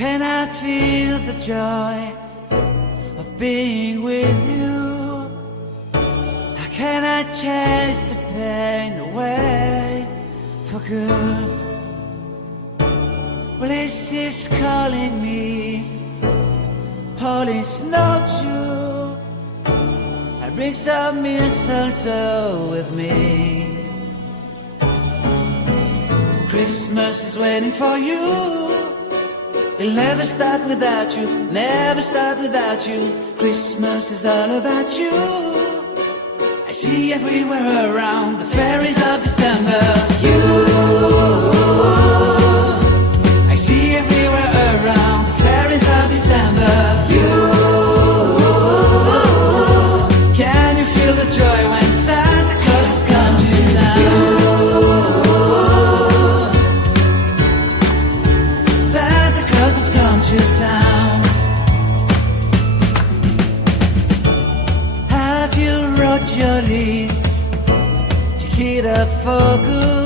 can I feel the joy of being with you? How can I chase the pain away for good? Well, this is calling me, all is not true. I bring some mistletoe with me. Christmas is waiting for you. It'll never start without you, never start without you. Christmas is all about you. I see everywhere around the fairies of December. You, I see everywhere around the fairies of December. You, can you feel the joy when Santa Claus has come to town? Santa Claus has come to town. Have you wrote your list? Check it out for good.